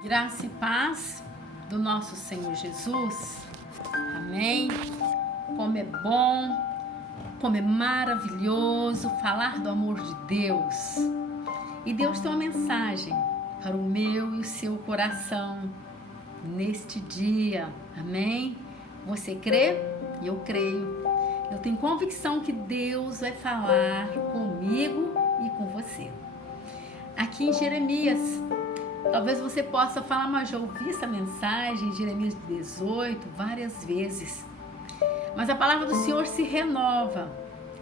Graça e paz do nosso Senhor Jesus. Amém. Como é bom, como é maravilhoso falar do amor de Deus. E Deus tem uma mensagem para o meu e o seu coração neste dia. Amém. Você crê? Eu creio. Eu tenho convicção que Deus vai falar comigo e com você. Aqui em Jeremias, talvez você possa falar, mas já ouvi essa mensagem em Jeremias 18 várias vezes. Mas a palavra do Senhor se renova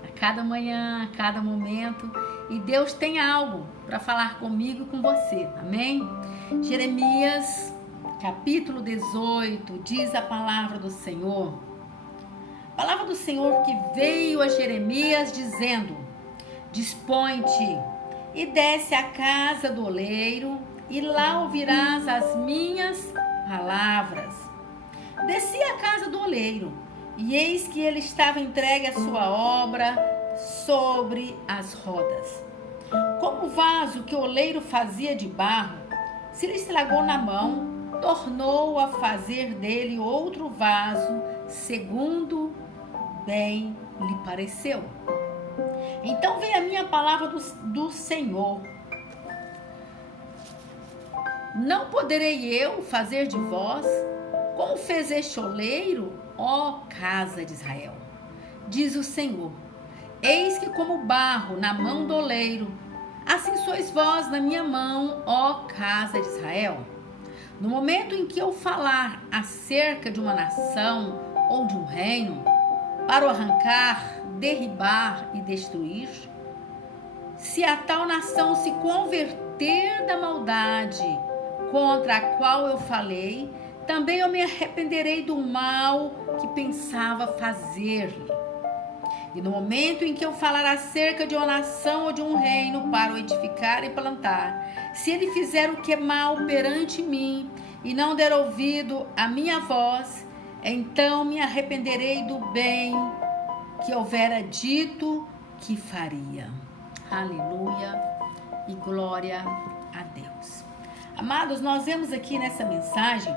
a cada manhã, a cada momento. E Deus tem algo para falar comigo e com você. Amém? Jeremias, capítulo 18, diz a palavra do Senhor. A palavra do Senhor que veio a Jeremias dizendo: dispõe-te e desce à casa do oleiro, e lá ouvirás as minhas palavras. Desci à casa do oleiro, e eis que ele estava entregue à sua obra sobre as rodas. Como o vaso que o oleiro fazia de barro, se lhe estragou na mão, tornou a fazer dele outro vaso, segundo bem lhe pareceu. Então veio a minha palavra do Senhor: não poderei eu fazer de vós como fez este oleiro, ó casa de Israel? Diz o Senhor: eis que como barro na mão do oleiro, assim sois vós na minha mão, ó casa de Israel. No momento em que eu falar acerca de uma nação ou de um reino, para o arrancar, derribar e destruir, se a tal nação se converter da maldade contra a qual eu falei, também eu me arrependerei do mal que pensava fazer-lhe. E no momento em que eu falar acerca de uma nação ou de um reino para o edificar e plantar, se ele fizer o que é mal perante mim e não der ouvido à minha voz, então me arrependerei do bem que houvera dito que faria. Aleluia e glória a Deus. Amados, nós vemos aqui nessa mensagem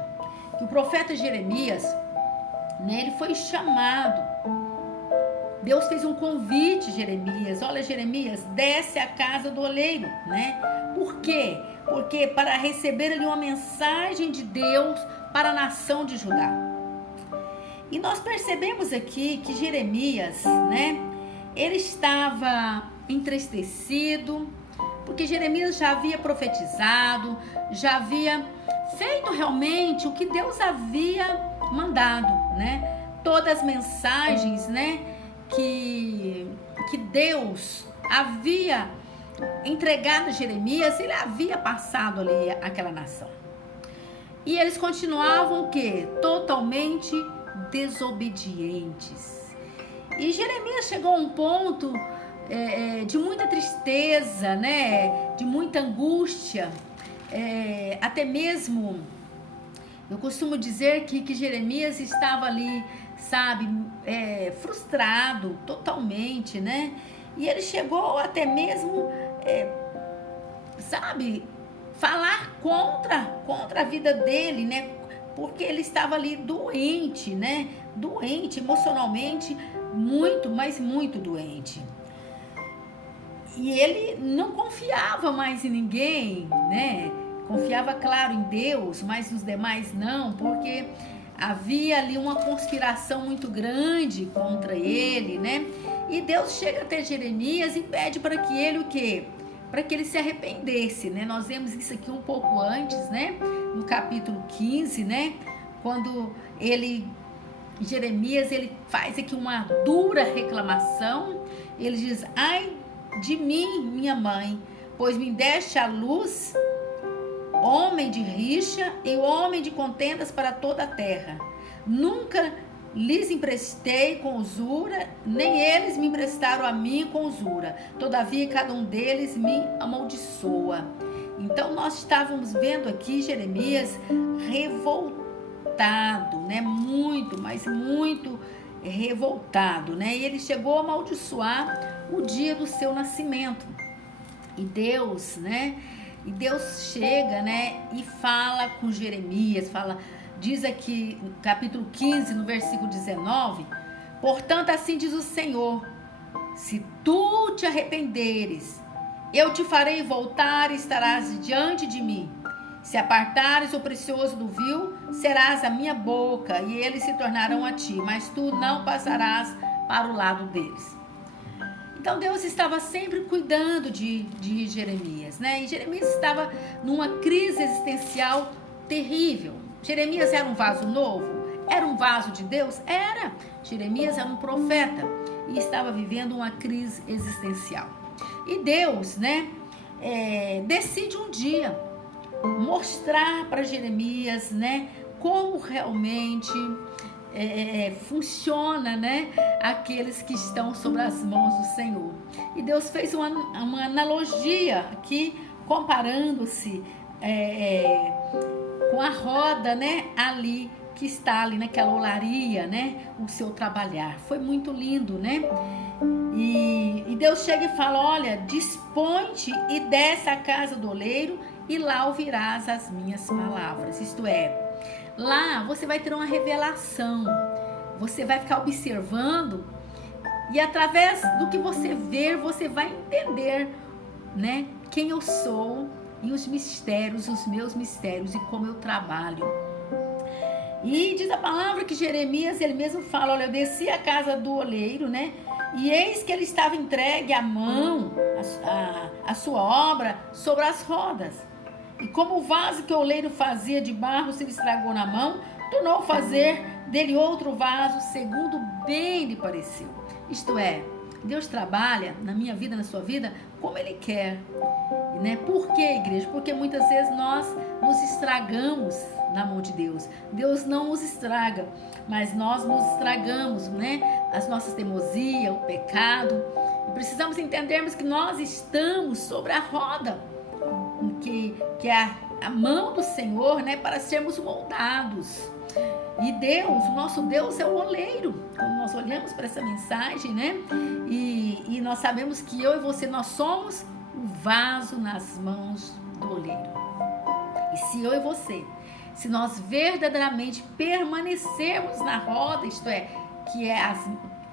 que o profeta Jeremias, ele foi chamado. Deus fez um convite, Jeremias. Olha, Jeremias, desce à casa do oleiro, né? Por quê? Porque para receber ali uma mensagem de Deus para a nação de Judá. E nós percebemos aqui que Jeremias, né? Ele estava entristecido, porque Jeremias já havia profetizado, já havia feito realmente o que Deus havia mandado, né? Todas as mensagens, né, que Deus havia entregado a Jeremias, ele havia passado ali àquela nação. E eles continuavam o quê? Totalmente desobedientes. E Jeremias chegou a um ponto de muita tristeza, né? De muita angústia, até mesmo eu costumo dizer que Jeremias estava ali, sabe, frustrado totalmente, né? E ele chegou até mesmo, sabe, falar contra a vida dele, né? Porque ele estava ali doente, né? Doente emocionalmente, muito, mas muito doente. E ele não confiava mais em ninguém, né? Confiava, claro, em Deus, mas nos demais não, porque havia ali uma conspiração muito grande contra ele, né? E Deus chega até Jeremias e pede para que ele o quê? Para que ele se arrependesse, né? Nós vemos isso aqui um pouco antes, né? No capítulo 15, né? Quando Jeremias, ele faz aqui uma dura reclamação. Ele diz: ai de mim, minha mãe, pois me deste à luz homem de rixa e homem de contendas para toda a terra. Nunca lhes emprestei com usura, nem eles me emprestaram a mim com usura. Todavia, cada um deles me amaldiçoa. Então, nós estávamos vendo aqui Jeremias revoltado, né? Muito, mas muito revoltado, né? E ele chegou a amaldiçoar o dia do seu nascimento. E Deus, né? E Deus chega, né, e fala com Jeremias, diz aqui no capítulo 15, no versículo 19: portanto, assim diz o Senhor, se tu te arrependeres, eu te farei voltar e estarás diante de mim. Se apartares o precioso do vil, serás a minha boca, e eles se tornarão a ti, mas tu não passarás para o lado deles. Então Deus estava sempre cuidando de Jeremias, né? E Jeremias estava numa crise existencial terrível. Jeremias era um vaso novo? Era um vaso de Deus? Era. Jeremias era um profeta e estava vivendo uma crise existencial. E Deus, né, decide um dia mostrar para Jeremias, né, como realmente funciona, né, aqueles que estão sobre as mãos do Senhor. E Deus fez uma analogia aqui, comparando-se com a roda, né, ali, que está ali naquela olaria, né, o seu trabalhar. Foi muito lindo, né? E Deus chega e fala: olha, dispõe-te e desce à casa do oleiro, e lá ouvirás as minhas palavras. Isto é, lá você vai ter uma revelação, você vai ficar observando, e através do que você ver, você vai entender, né, quem eu sou e os mistérios, os meus mistérios e como eu trabalho. E diz a palavra que Jeremias, ele mesmo fala: olha, eu desci à casa do oleiro, né, e eis que ele estava entregue à mão, a sua obra sobre as rodas. E como o vaso que o oleiro fazia de barro se lhe estragou na mão, tornou a fazer dele outro vaso, segundo bem lhe pareceu. Isto é, Deus trabalha na minha vida, na sua vida, como Ele quer. Né? Por quê, igreja? Porque muitas vezes nós nos estragamos na mão de Deus. Deus não nos estraga, mas nós nos estragamos, né? As nossas teimosias, o pecado. E precisamos entendermos que nós estamos sobre a roda, que é a mão do Senhor, né, para sermos moldados. E Deus, o nosso Deus é o oleiro. Quando nós olhamos para essa mensagem, né, e nós sabemos que eu e você, nós somos o vaso nas mãos do oleiro. E se eu e você, se nós verdadeiramente permanecermos na roda, isto é, que é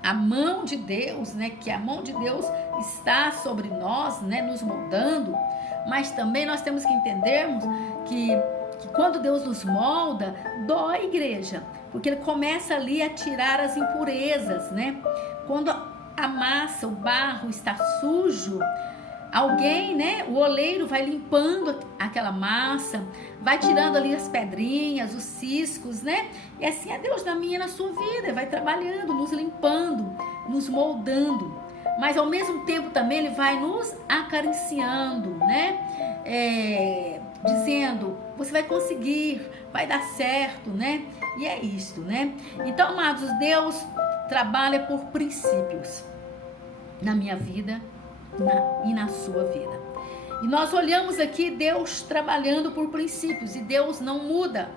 a mão de Deus, né, que a mão de Deus está sobre nós, né, nos moldando. Mas também nós temos que entendermos que quando Deus nos molda, dói, igreja, porque Ele começa ali a tirar as impurezas, né? Quando a massa, o barro está sujo, alguém, né, o oleiro vai limpando aquela massa, vai tirando ali as pedrinhas, os ciscos, né? E assim é Deus na minha e na sua vida, vai trabalhando, nos limpando, nos moldando. Mas ao mesmo tempo também Ele vai nos acariciando, né? Dizendo: você vai conseguir, vai dar certo, né? E é isto, né? Então, amados, Deus trabalha por princípios na minha vida e na sua vida. E nós olhamos aqui Deus trabalhando por princípios, e Deus não muda,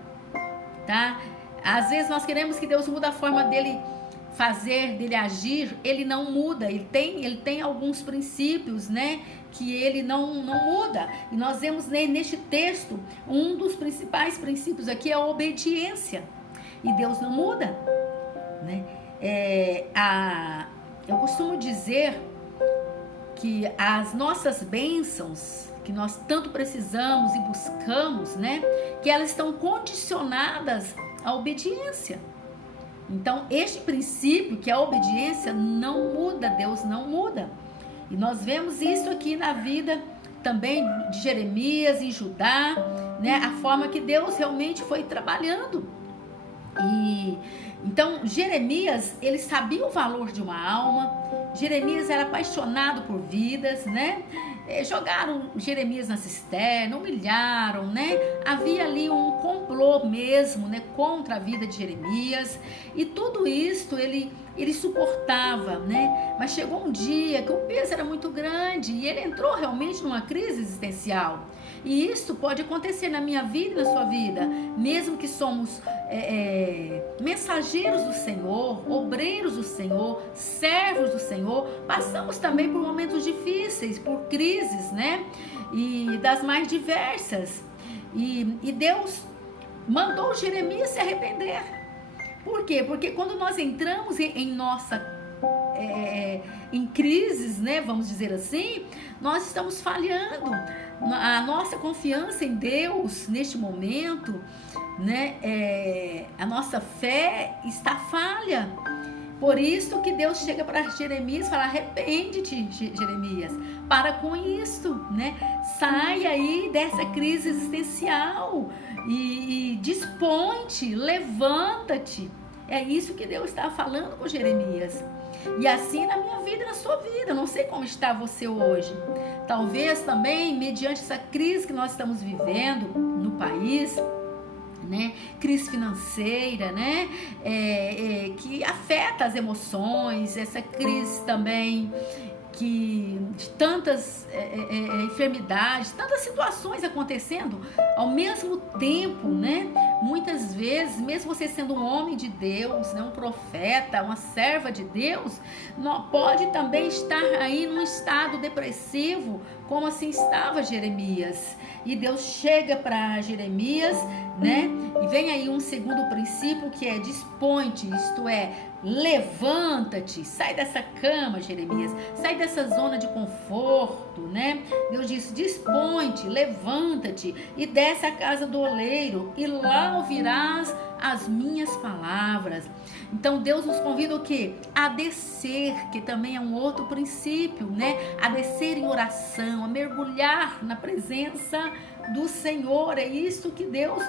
tá? Às vezes nós queremos que Deus mude a forma dele fazer, dele agir. Ele não muda, ele tem alguns princípios, né, que ele não muda. E nós vemos neste texto, um dos principais princípios aqui é a obediência, e Deus não muda, né? Eu costumo dizer que as nossas bênçãos, que nós tanto precisamos e buscamos, né, que elas estão condicionadas à obediência. Então, este princípio, que é a obediência, não muda, Deus não muda. E nós vemos isso aqui na vida também de Jeremias e Judá, né? A forma que Deus realmente foi trabalhando. E então, Jeremias, ele sabia o valor de uma alma. Jeremias era apaixonado por vidas, né? Jogaram Jeremias na cisterna, humilharam, né? Havia ali um complô mesmo, né, contra a vida de Jeremias, e tudo isso ele suportava, né? Mas chegou um dia que o peso era muito grande e ele entrou realmente numa crise existencial. E isso pode acontecer na minha vida e na sua vida, mesmo que somos mensageiros do Senhor, obreiros do Senhor, servos do Senhor, passamos também por momentos difíceis, por crises, né? E das mais diversas. E Deus mandou Jeremias se arrepender. Por quê? Porque quando nós entramos em crises, né, vamos dizer assim, nós estamos falhando. A nossa confiança em Deus neste momento, né, a nossa fé está falha. Por isso que Deus chega para Jeremias e fala: arrepende-te, Jeremias, para com isso, né? Sai aí dessa crise existencial e dispõe-te, levanta-te. É isso que Deus está falando com Jeremias. E assim na minha vida e na sua vida. Eu não sei como está você hoje. Talvez também, mediante essa crise que nós estamos vivendo no país, né? Crise financeira, né? Que afeta as emoções, essa crise também de tantas enfermidades, tantas situações acontecendo ao mesmo tempo, né? Muitas vezes, mesmo você sendo um homem de Deus, né? Um profeta, uma serva de Deus, pode também estar aí num estado depressivo, como assim estava Jeremias. E Deus chega para Jeremias, né? E vem aí um segundo princípio, que é dispõe-te, isto é, levanta-te, sai dessa cama, Jeremias, sai dessa zona de conforto, né? Deus diz: dispõe-te, levanta-te e desce à casa do oleiro, e lá ouvirás as minhas palavras. Então Deus nos convida o quê? A descer, que também é um outro princípio, né? A descer em oração, a mergulhar na presença do Senhor. É isso que Deus,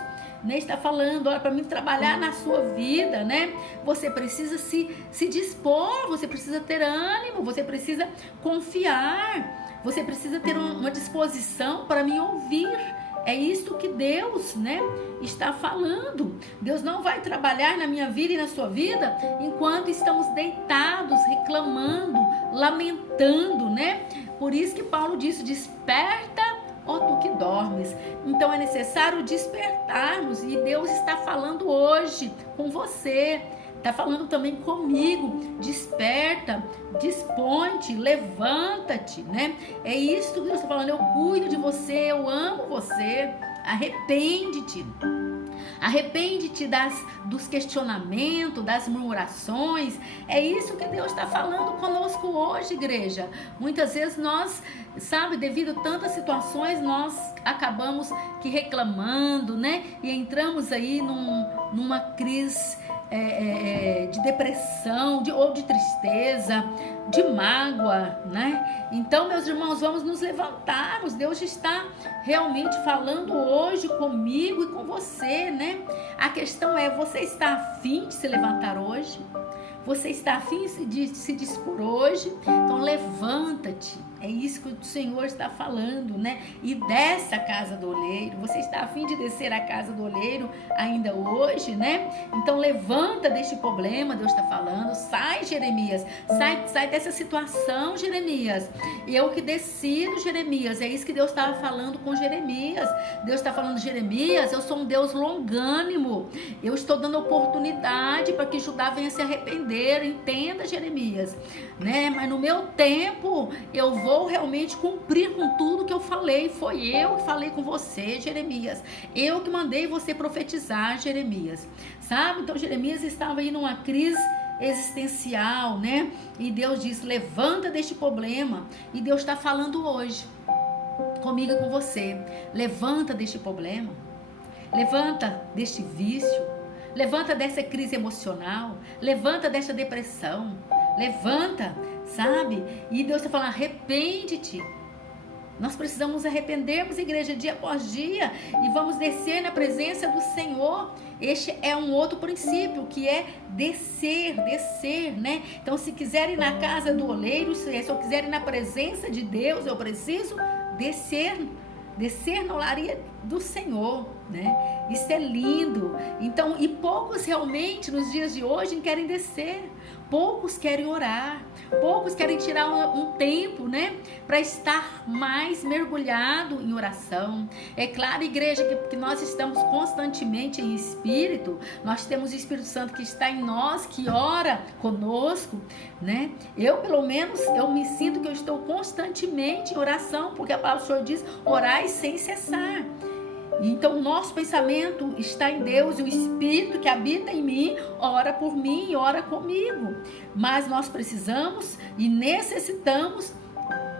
né, está falando. Olha, para mim trabalhar na sua vida, né? Você precisa se dispor, você precisa ter ânimo, você precisa confiar, você precisa ter uma disposição para me ouvir. É isso que Deus, né, está falando. Deus não vai trabalhar na minha vida e na sua vida enquanto estamos deitados, reclamando, lamentando, né? Por isso que Paulo disse: desperta, ó tu que dormes. Então é necessário despertarmos, e Deus está falando hoje com você. Está falando também comigo: desperta, dispõe-te, levanta-te, né? É isso que Deus está falando. Eu cuido de você, eu amo você. Arrepende-te. Arrepende-te dos questionamentos, das murmurações. É isso que Deus está falando conosco hoje, igreja. Muitas vezes nós, sabe, devido a tantas situações, nós acabamos que reclamando, né? E entramos aí numa crise de depressão, ou de tristeza, de mágoa, né? Então, meus irmãos, vamos nos levantarmos. Deus está realmente falando hoje comigo e com você, né? A questão é: você está afim de se levantar hoje? Você está afim de se dispor hoje? Então levanta-te. É isso que o Senhor está falando, né? E desce a casa do oleiro. Você está afim de descer a casa do oleiro ainda hoje, né? Então levanta deste problema, Deus está falando. Sai, Jeremias. Sai dessa situação, Jeremias. Eu que decido, Jeremias. É isso que Deus estava falando com Jeremias. Deus está falando: Jeremias, eu sou um Deus longânimo. Eu estou dando oportunidade para que Judá venha se arrepender. Entenda, Jeremias, né? Mas no meu tempo eu vou realmente cumprir com tudo que eu falei. Foi eu que falei com você, Jeremias. Eu que mandei você profetizar, Jeremias. Sabe? Então Jeremias estava aí numa crise existencial, né? E Deus diz: levanta deste problema. E Deus está falando hoje comigo e com você. Levanta deste problema. Levanta deste vício. Levanta dessa crise emocional. Levanta dessa depressão. Levanta, sabe? E Deus está falando: arrepende-te. Nós precisamos arrependermos, igreja, dia após dia. E vamos descer na presença do Senhor. Este é um outro princípio, que é descer, né? Então, se quiser ir na casa do oleiro, se eu quiser ir na presença de Deus, eu preciso descer na olaria do Senhor. né? Isso é lindo. Então, e poucos realmente nos dias de hoje querem descer. Poucos querem orar, poucos querem tirar um tempo, né, para estar mais mergulhado em oração. É claro, igreja, que nós estamos constantemente em espírito, nós temos o Espírito Santo que está em nós, que ora conosco, né? Eu, pelo menos, eu me sinto que eu estou constantemente em oração, porque a palavra do Senhor diz: orai sem cessar. Então o nosso pensamento está em Deus, e o Espírito que habita em mim ora por mim e ora comigo. Mas nós precisamos e necessitamos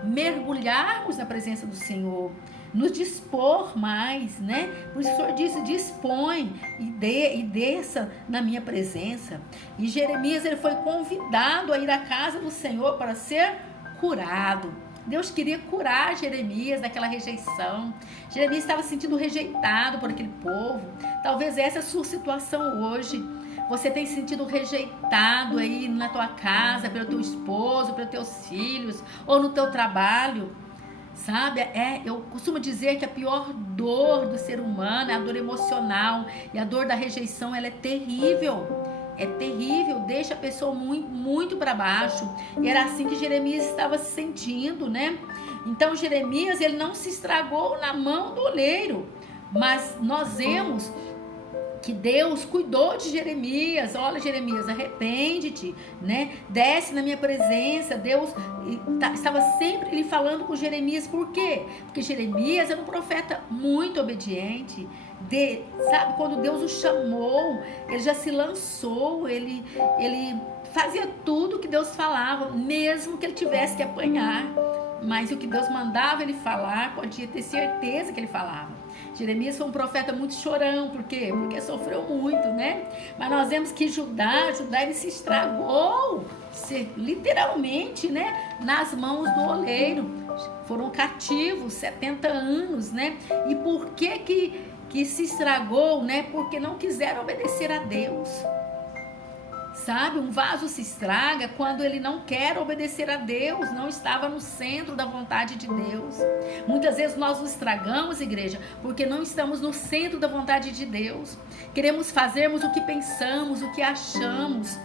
mergulharmos na presença do Senhor, nos dispor mais, né? Por isso o Senhor disse: dispõe e desça na minha presença. E Jeremias, ele foi convidado a ir à casa do Senhor para ser curado. Deus queria curar Jeremias daquela rejeição. Jeremias estava se sentindo rejeitado por aquele povo. Talvez essa é a sua situação hoje. Você tem se sentido rejeitado aí na tua casa, pelo teu esposo, pelos teus filhos, ou no teu trabalho. Sabe, eu costumo dizer que a pior dor do ser humano é a dor emocional. E a dor da rejeição, ela é terrível. É terrível, deixa a pessoa muito, muito para baixo. E era assim que Jeremias estava se sentindo, né? Então Jeremias, ele não se estragou na mão do oleiro, mas nós vemos que Deus cuidou de Jeremias. Olha, Jeremias, arrepende-te, né? Desce na minha presença. Deus estava sempre lhe falando com Jeremias. Por quê? Porque Jeremias era um profeta muito obediente. Sabe, quando Deus o chamou, ele já se lançou, ele fazia tudo que Deus falava, mesmo que ele tivesse que apanhar. Mas o que Deus mandava ele falar, podia ter certeza que ele falava. Jeremias foi um profeta muito chorão. Por quê? Porque sofreu muito, né? Mas nós vemos que Judá ele se estragou, literalmente, né? Nas mãos do oleiro. Foram cativos 70 anos, né? E por que se estragou, né? Porque não quiseram obedecer a Deus. Sabe, um vaso se estraga quando ele não quer obedecer a Deus, não estava no centro da vontade de Deus. Muitas vezes nós nos estragamos, igreja, porque não estamos no centro da vontade de Deus. Queremos fazermos o que pensamos, o que achamos.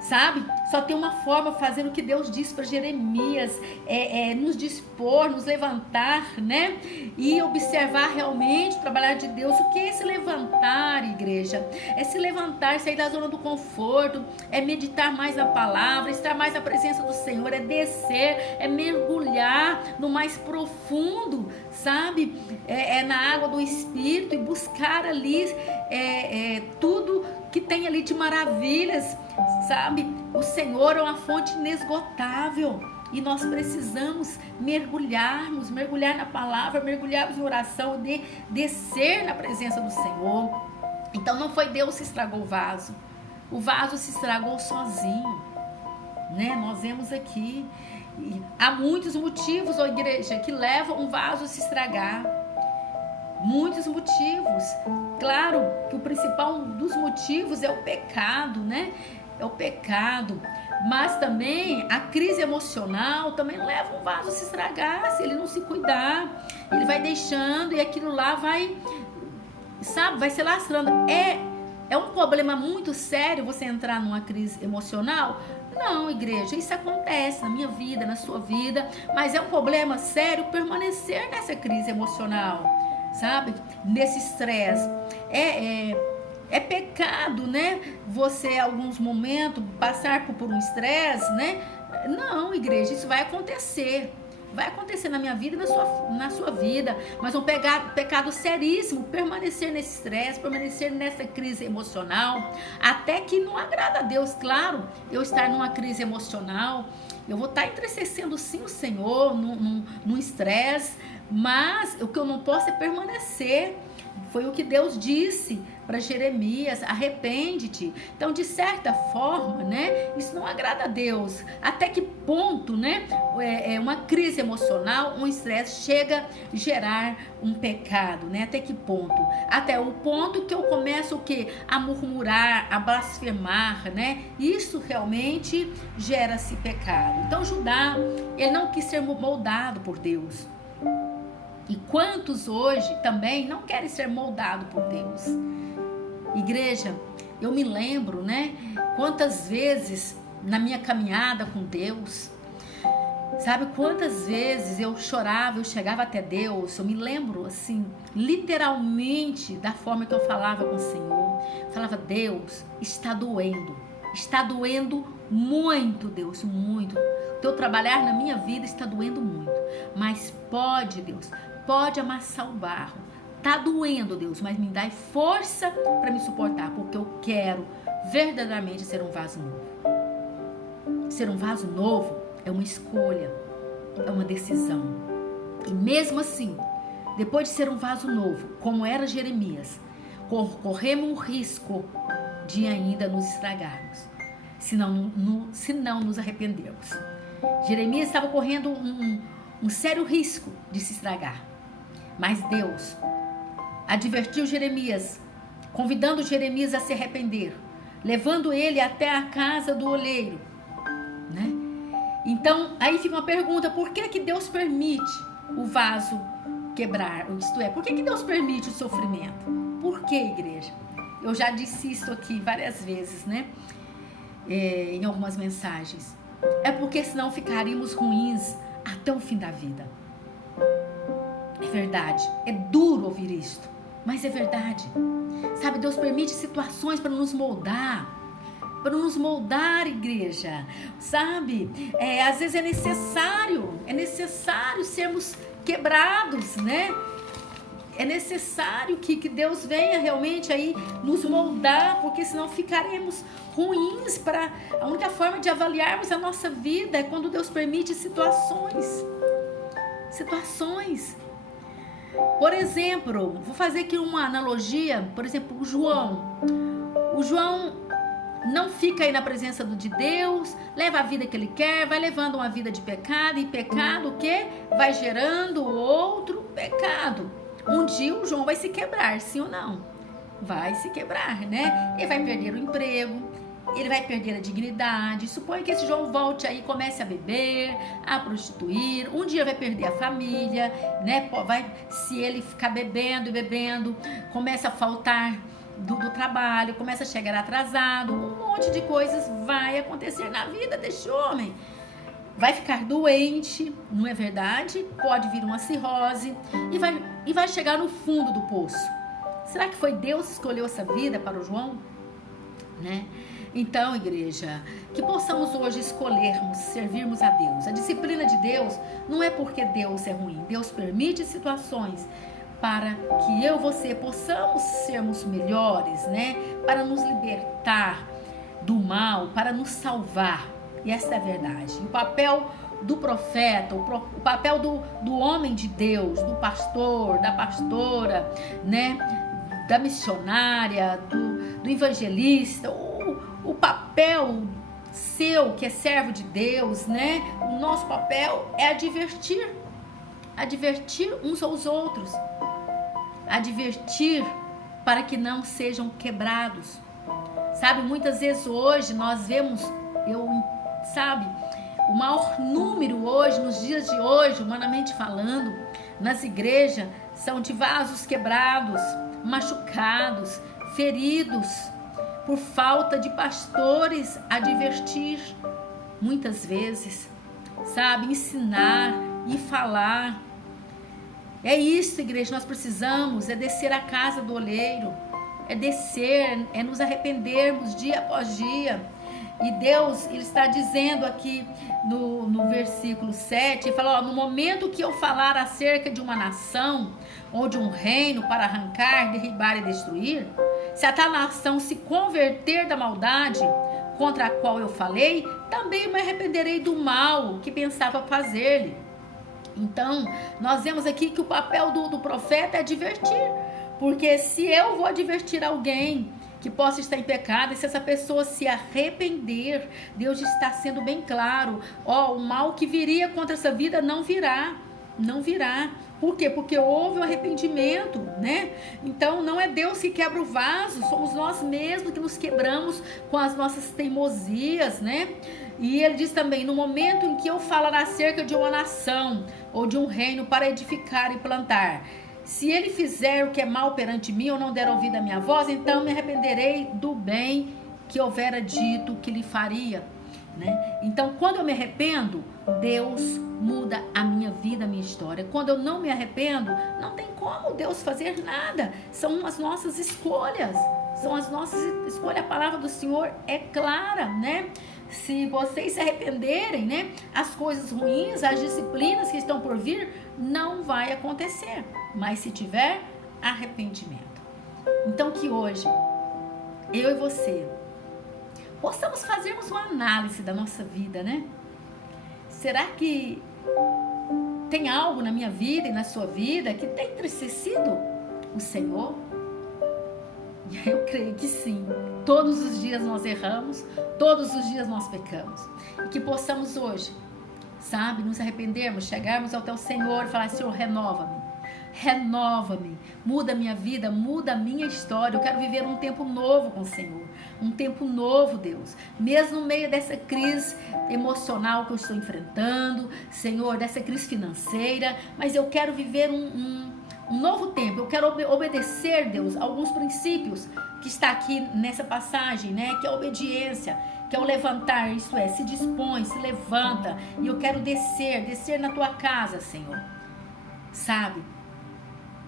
Sabe, só tem uma forma, fazer o que Deus disse para Jeremias, nos dispor, nos levantar, né? E observar realmente o trabalhar de Deus. O que é se levantar, igreja? É se levantar, sair da zona do conforto, é meditar mais na palavra, estar mais na presença do Senhor, é descer, é mergulhar no mais profundo, sabe? É na água do Espírito e buscar ali tudo que tem ali de maravilhas, sabe? O Senhor é uma fonte inesgotável e nós precisamos mergulhar na palavra, mergulharmos em oração, descer na presença do Senhor. Então não foi Deus que estragou o vaso se estragou sozinho, né? Nós vemos aqui, há muitos motivos, ó igreja, que levam um vaso a se estragar. Muitos motivos. Claro que o principal dos motivos é o pecado, né? É o pecado. Mas também a crise emocional também leva um vaso a se estragar. Se ele não se cuidar, ele vai deixando e aquilo lá vai se lastrando. É um problema muito sério você entrar numa crise emocional? Não, igreja, isso acontece na minha vida, na sua vida, mas é um problema sério permanecer nessa crise emocional, sabe? Nesse estresse. É pecado, né? Você, em alguns momentos, passar por um estresse, né? Não, igreja, isso vai acontecer. Vai acontecer na minha vida e na sua vida. Mas um pecado seríssimo, permanecer nesse estresse, permanecer nessa crise emocional, até que não agrada a Deus. Claro, eu estar numa crise emocional, eu vou estar entristecendo sim o Senhor, num estresse, mas o que eu não posso é permanecer. Foi o que Deus disse para Jeremias: arrepende-te. Então, de certa forma, né, isso não agrada a Deus. Até que ponto, né, uma crise emocional, um estresse chega a gerar um pecado, né? Até que ponto? Até o ponto que eu começo o quê? A murmurar, a blasfemar, né? Isso realmente gera-se pecado. Então, Judá, ele não quis ser moldado por Deus. E quantos hoje também não querem ser moldados por Deus? Igreja, eu me lembro, né? Quantas vezes na minha caminhada com Deus, sabe quantas vezes eu chorava, eu chegava até Deus, eu me lembro assim, literalmente da forma que eu falava com o Senhor. Eu falava, Deus, está doendo muito, Deus, muito. O teu trabalhar na minha vida está doendo muito, mas pode, Deus, pode amassar o barro. Tá doendo, Deus, mas me dá força para me suportar, porque eu quero verdadeiramente ser um vaso novo. Ser um vaso novo é uma escolha, é uma decisão. E mesmo assim, depois de ser um vaso novo, como era Jeremias, corremos o risco de ainda nos estragarmos, se não nos arrependermos. Jeremias estava correndo um sério risco de se estragar, mas Deus advertiu Jeremias, convidando Jeremias a se arrepender, levando ele até a casa do oleiro, né? Então, aí fica uma pergunta, por que Deus permite o vaso quebrar? Isto é, por que Deus permite o sofrimento? Por que, igreja? Eu já disse isso aqui várias vezes, né? Em algumas mensagens. É porque senão ficaríamos ruins até o fim da vida. É verdade, é duro ouvir isto, mas é verdade. Sabe, Deus permite situações para nos moldar, igreja, sabe? Às vezes é necessário sermos quebrados, né? É necessário que Deus venha realmente aí nos moldar, porque senão ficaremos ruins. A única forma de avaliarmos a nossa vida é quando Deus permite situações. Por exemplo, vou fazer aqui uma analogia, por exemplo, o João não fica aí na presença de Deus, leva a vida que ele quer, vai levando uma vida de pecado, e pecado o quê? Vai gerando outro pecado. Um dia o João vai se quebrar, sim ou não? Vai se quebrar, né? Ele vai perder o emprego, ele vai perder a dignidade. Suponha que esse João volte aí e comece a beber, a prostituir. Um dia vai perder a família, né? Se ele ficar bebendo, começa a faltar do trabalho, começa a chegar atrasado. Um monte de coisas vai acontecer na vida desse homem. Vai ficar doente, não é verdade? Pode vir uma cirrose e vai chegar no fundo do poço. Será que foi Deus que escolheu essa vida para o João? Né? Então, igreja, que possamos hoje escolhermos servirmos a Deus. A disciplina de Deus não é porque Deus é ruim. Deus permite situações para que eu e você possamos sermos melhores, né? Para nos libertar do mal, para nos salvar. E essa é a verdade. O papel do profeta, o papel do homem de Deus, do pastor, da pastora, né? Da missionária, do evangelista, o papel seu, que é servo de Deus, né? O nosso papel é advertir uns aos outros, advertir para que não sejam quebrados. Sabe, muitas vezes hoje nós vemos, o maior número hoje, nos dias de hoje, humanamente falando, nas igrejas, são de vasos quebrados, machucados, feridos, por falta de pastores a advertir, muitas vezes, sabe, ensinar e falar. É isso, igreja, nós precisamos, é descer à casa do oleiro, é descer, é nos arrependermos dia após dia. E Deus, Ele está dizendo aqui no versículo 7, Ele fala, no momento que eu falar acerca de uma nação ou de um reino para arrancar, derribar e destruir, se a tal nação se converter da maldade contra a qual eu falei, também me arrependerei do mal que pensava fazer-lhe. Então, nós vemos aqui que o papel do profeta é advertir, porque se eu vou advertir alguém que possa estar em pecado, e se essa pessoa se arrepender, Deus está sendo bem claro, o mal que viria contra essa vida não virá. Por quê? Porque houve um arrependimento, né? Então não é Deus que quebra o vaso, somos nós mesmos que nos quebramos com as nossas teimosias, né? E ele diz também, no momento em que eu falar acerca de uma nação ou de um reino para edificar e plantar, se ele fizer o que é mal perante mim ou não der ouvido à minha voz, então me arrependerei do bem que houvera dito que lhe faria, né? Então, quando eu me arrependo, Deus muda a minha vida, a minha história. Quando eu não me arrependo, não tem como Deus fazer nada. São as nossas escolhas. São as nossas escolhas. A palavra do Senhor é clara, né? Se vocês se arrependerem, né, as coisas ruins, as disciplinas que estão por vir, não vai acontecer. Mas se tiver arrependimento. Então que hoje, eu e você, possamos fazermos uma análise da nossa vida, né? Será que tem algo na minha vida e na sua vida que tem entristecido o Senhor? Eu creio que sim. Todos os dias nós erramos, todos os dias nós pecamos. E que possamos hoje, sabe, nos arrependermos, chegarmos ao teu Senhor e falar: Senhor, renova-me. Renova-me, muda a minha vida, muda a minha história. Eu quero viver um tempo novo com o Senhor. Um tempo novo, Deus. Mesmo no meio dessa crise emocional que eu estou enfrentando, Senhor, dessa crise financeira, mas eu quero viver um novo tempo. Eu quero obedecer, Deus, alguns princípios que está aqui nessa passagem, né? Que é a obediência, que é o levantar, isso é, se dispõe, se levanta. E eu quero descer na tua casa, Senhor. Sabe?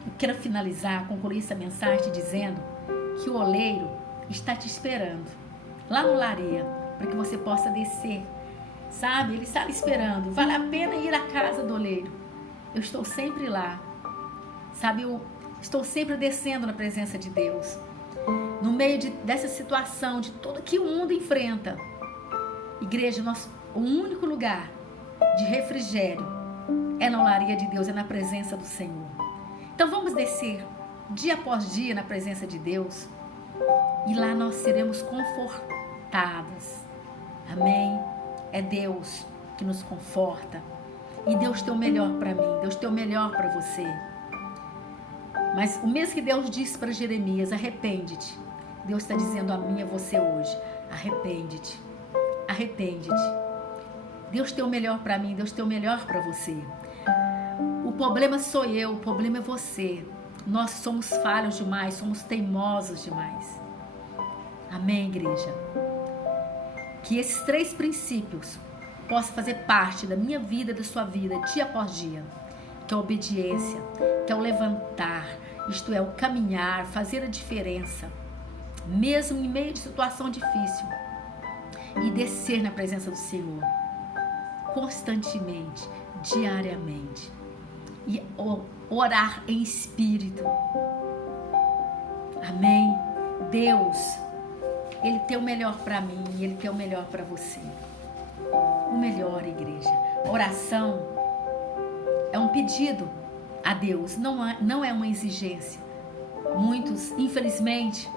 Eu quero finalizar, concluir essa mensagem te dizendo que o oleiro está te esperando lá no lareira para que você possa descer, sabe? Ele está lhe esperando. Vale a pena ir à casa do oleiro. Eu estou sempre lá, sabe? Eu estou sempre descendo na presença de Deus, no meio dessa situação, de tudo que o mundo enfrenta. Igreja, o único lugar de refrigério é na olaria de Deus, é na presença do Senhor. Então vamos descer dia após dia na presença de Deus e lá nós seremos confortadas. Amém? É Deus que nos conforta e Deus tem o melhor para mim, Deus tem o melhor para você. Mas o mesmo que Deus disse para Jeremias: arrepende-te, Deus está dizendo a mim e a você hoje: arrepende-te, arrepende-te. Deus tem o melhor para mim, Deus tem o melhor para você. O problema sou eu, o problema é você. Nós somos falhos demais, somos teimosos demais. Amém, igreja? Que esses 3 princípios possam fazer parte da minha vida, da sua vida, dia após dia. Que é a obediência, que é o levantar, isto é, o caminhar, fazer a diferença, mesmo em meio de situação difícil. E descer na presença do Senhor, constantemente, diariamente. E orar em espírito. Amém? Deus, Ele tem o melhor para mim, Ele tem o melhor para você. O melhor, igreja. Oração é um pedido a Deus, não é uma exigência. Muitos, infelizmente,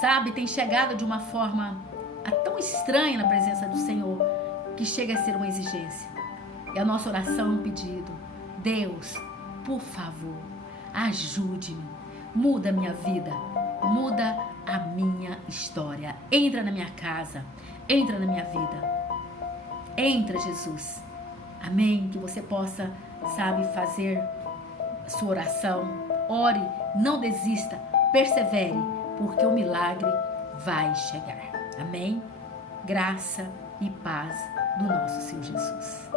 sabe, têm chegado de uma forma tão estranha na presença do Senhor, que chega a ser uma exigência. E a nossa oração é um pedido. Deus, por favor, ajude-me, muda a minha vida, muda a minha história. Entra na minha casa, entra na minha vida. Entra, Jesus. Amém? Que você possa, sabe, fazer a sua oração. Ore, não desista, persevere, porque o milagre vai chegar. Amém? Graça e paz do nosso Senhor Jesus.